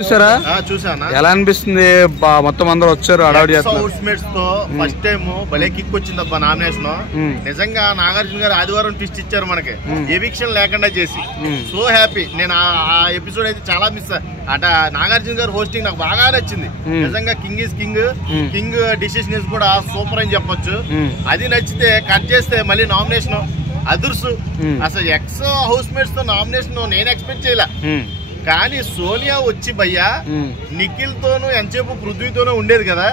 చూసారా? చూసానా? ఎలా అనిపిస్తుంది? మొత్తం అందరూ వచ్చారు, అడౌట్ చేస్తారు. ఫస్ట్ టైం భలే కిక్ వచ్చింది అబ్బా నామినేషన్. నిజంగా నాగార్జున గారు ఆదివారం ట్విస్ట్ ఇచ్చారు మనకి, ఎవిక్షన్ లేకుండా చేసి. So happy. నేను ఆ ఎపిసోడ్ అయితే చాలా మిస్ అట. నాగార్జున గారు హోస్టింగ్ నాకు బాగా నచ్చింది. నిజంగా king is king, king decisions కూడా సూపర్ అని చెప్పొచ్చు. అది నచ్చితే కట్ చేస్తే మళ్ళీ నామినేషన్ అదుర్సు. అసలు ఎక్స్ హౌస్ మేట్స్ తో నామినేషన్ నేను ఎక్స్పెక్ట్ చేయలే. కానీ సోనియా వచ్చి భయ్యా నిఖిల్ తోను ఎంతసేపు పృథ్వీతోనూ ఉండేది కదా,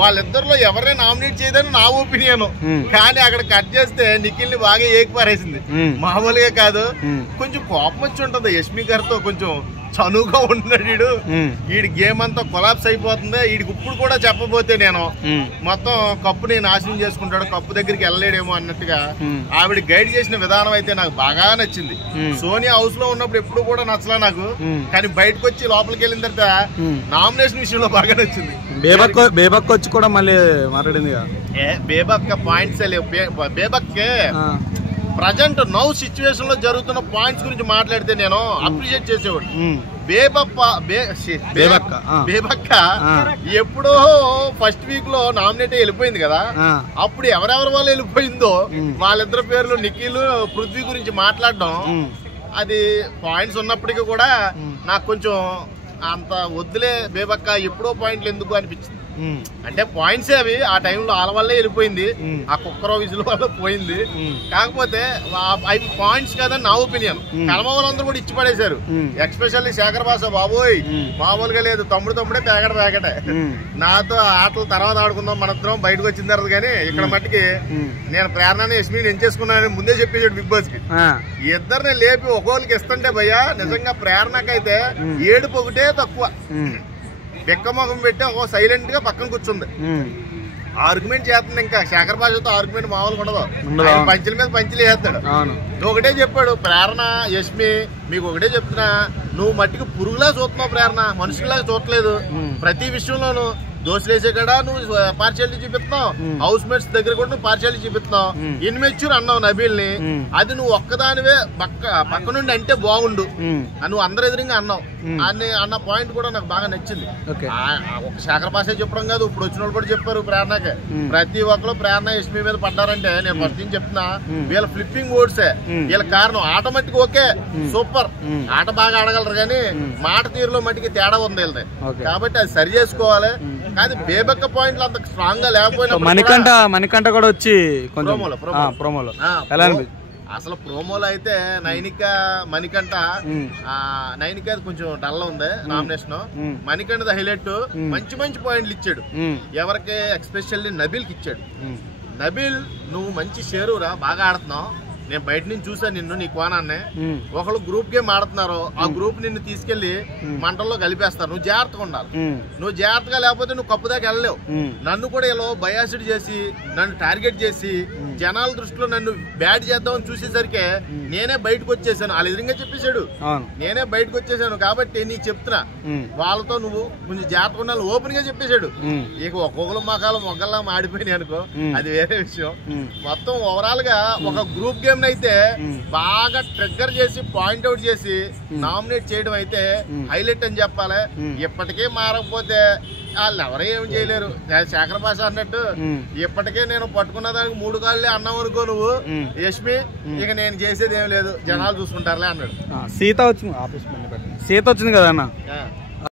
వాళ్ళిద్దరిలో ఎవరైనా నామినేట్ చేయదని నా ఒపీనియన్. కానీ అక్కడ కట్ చేస్తే నిఖిల్ ని బాగా ఏకిపారేసింది. మామూలుగా కాదు, కొంచెం కోపం వచ్చి ఉంటది. యష్మి గారితో కొంచెం చనువుగా ఉన్నాడు. వీడి గేమ్ అంతా కొలాప్స్ అయిపోతుంది. వీడికి ఇప్పుడు కూడా చెప్పబోతే నేను మొత్తం కప్పుని నాశనం చేసుకుంటాడు, కప్పు దగ్గరికి వెళ్ళలేడేమో అన్నట్టుగా ఆవిడ గైడ్ చేసిన విధానం అయితే నాకు బాగా నచ్చింది. సోనియా హౌస్ లో ఉన్నప్పుడు ఎప్పుడు కూడా నచ్చలా నాకు, కానీ బయటకు వచ్చి లోపలికి వెళ్ళిన తర్వాత నామినేషన్ విషయంలో బాగా నచ్చింది. బేబక్క వచ్చి కూడా మళ్ళీ మాట్లాడింది. బేబక్క పాయింట్స్ లేవు. బేబక్కే ప్రజెంట్ నౌ సిచ్యువేషన్ లో జరుగుతున్న పాయింట్స్ గురించి మాట్లాడితే నేను అప్రిషియేట్ చేసేవాడు. బేబక్క ఎప్పుడో ఫస్ట్ వీక్ లో నామినేట్ వెళ్ళిపోయింది కదా, అప్పుడు ఎవరెవరి వాళ్ళు వెళ్ళిపోయిందో వాళ్ళిద్దరు పేర్లు నిఖిల్ పృథ్వీ గురించి మాట్లాడడం, అది పాయింట్స్ ఉన్నప్పటికీ కూడా నాకు కొంచెం అంత వద్దులే బేబక్క ఎప్పుడో పాయింట్లు ఎందుకు అనిపించింది. అంటే పాయింట్స్ అవి ఆ టైంలో వాళ్ళ వల్లే వెళ్ళిపోయింది, ఆ కుక్కరో విజుల వల్ల పోయింది. కాకపోతే అవి పాయింట్స్ కాదని నా ఒపీనియన్. కలమవాళ్ళందరూ కూడా ఇచ్చి పడేశారు. ఎక్స్పెషల్లీ శేఖర్ భాష బాబోయ్ మామూలుగా లేదు. తమ్ముడే పేకటే. నాతో ఆటలు తర్వాత ఆడుకుందాం మనిద్దరం బయటకు వచ్చిన తర్వాత. కానీ ఇక్కడ మట్టికి నేను ప్రేరణని యష్మిని ఎంచేసుకున్నానని ముందే చెప్పేసాడు బిగ్ బాస్ కి. ఇద్దరిని లేపి ఒక్కోళ్ళకి ఇస్తుంటే భయ్యా నిజంగా ప్రేరణకైతే ఏడుపు ఒకటే తక్కువ. బెక్కమొఖం పెట్టి ఒక సైలెంట్ గా పక్కన కూర్చుంది, ఆర్గ్యుమెంట్ చేస్తుంది. ఇంకా శేఖర్ భాషతో ఆర్గ్యుమెంట్ మామూలుగా ఉండదు. పంచుల మీద పంచులు వేస్తాడు. ఒకటే చెప్పాడు, ప్రేరణ యష్మి మీకు ఒకటే చెప్తున్నా, నువ్వు మట్టికి పురుగులా చూస్తున్నావు ప్రేరణ, మనుషులాగా చూడలేదు. ప్రతి విషయంలోనూ దోశలు వేసే కూడా నువ్వు పార్షియాలిటీ చూపిస్తున్నావు, హౌస్ మేట్స్ దగ్గర కూడా నువ్వు పార్షియాలిటీ చూపిస్తున్నావు. ఇన్మెచ్యూర్ అన్నావు నబీల్ ని, అది నువ్వు ఒక్కదానివే పక్క నుండి అంటే బాగుండు నువ్వు అందరు ఎదురుగా అన్నావు అన్న పాయింట్ కూడా నాకు బాగా నచ్చింది. ఒక శేఖర్ భాష చెప్పడం కాదు, ఇప్పుడు వచ్చిన వాళ్ళు కూడా చెప్పారు ప్రేరణకి. ప్రతి ఒక్కరు ప్రేరణ యష్మి మీద పడ్డారంటే నేను ఫస్ట్ నుంచి చెప్తున్నా, వీళ్ళ ఫ్లిప్పింగ్ ఓడ్సే వీళ్ళ కారణం. ఆట మట్టికి ఓకే సూపర్, ఆట బాగా ఆడగలరు, కానీ మాట తీరులో మట్టికి తేడా ఉంది వీళ్ళది. కాబట్టి అది సరి చేసుకోవాలి. కానీ బేబక్క పాయింట్లు అంత స్ట్రాంగ్ గా లేకపోయినా మణికంఠ కూడా వచ్చి ప్రోమోలో అసలు ప్రోమోలో అయితే నైనిక మణికంఠ కొంచెం డల్ ఉంది నామినేషన్. మణికంఠ హైలైట్ మంచి మంచి పాయింట్లు ఇచ్చాడు. ఎవరికి ఎస్పెషల్లీ నబీల్ కి ఇచ్చాడు. నబీల్ నువ్వు మంచి షేరురా, బాగా ఆడుతున్నావు. నేను బయట నుంచి చూసాను నిన్ను, నీ కోనాన్ని. ఒకళ్ళు గ్రూప్ గేమ్ ఆడుతున్నారు, ఆ గ్రూప్ నిన్ను తీసుకెళ్లి మంటల్లో కలిపేస్తారు. నువ్వు జాగ్రత్తగా ఉండాలి. నువ్వు జాగ్రత్తగా లేకపోతే నువ్వు కప్పు దాకా వెళ్ళలేవు. నన్ను కూడా ఇలా బయాసిడ్ చేసి నన్ను టార్గెట్ చేసి జనాల దృష్టిలో నన్ను బ్యాడ్ చేద్దామని చూసేసరికి నేనే బయటకు వచ్చేసాను. వాళ్ళు ఎదురుగా చెప్పేశాడు, నేనే బయటకు వచ్చేసాను. కాబట్టి నీకు చెప్తున్నా, వాళ్ళతో నువ్వు కొంచెం జాగ్రత్తగా ఉండాలి ఓపెన్ గా చెప్పేశాడు. ఇక ఒక్కొక్కరు మొక్కలు మొగ్గల్లా మాడిపోయినాయి అనుకో, అది వేరే విషయం. మొత్తం ఓవరాల్ గా ఒక గ్రూప్ గేమ్ అయితే బాగా ట్రిగ్గర్ చేసి పాయింట్అవుట్ చేసి నామినేట్ చేయడం అయితే హైలైట్ అని చెప్పాలి. ఇప్పటికే మారకపోతే వాళ్ళు ఎవరూ ఏం చేయలేరు. శేఖర్ భాష అన్నట్టు ఇప్పటికే నేను పట్టుకున్న దానికి 3 కాళ్ళే అన్నాం అనుకో నువ్వు యష్మి, ఇక నేను చేసేది ఏం లేదు, జనాలు చూసుకుంటారులే అన్నాడు. సీత వచ్చింది కదా అన్న.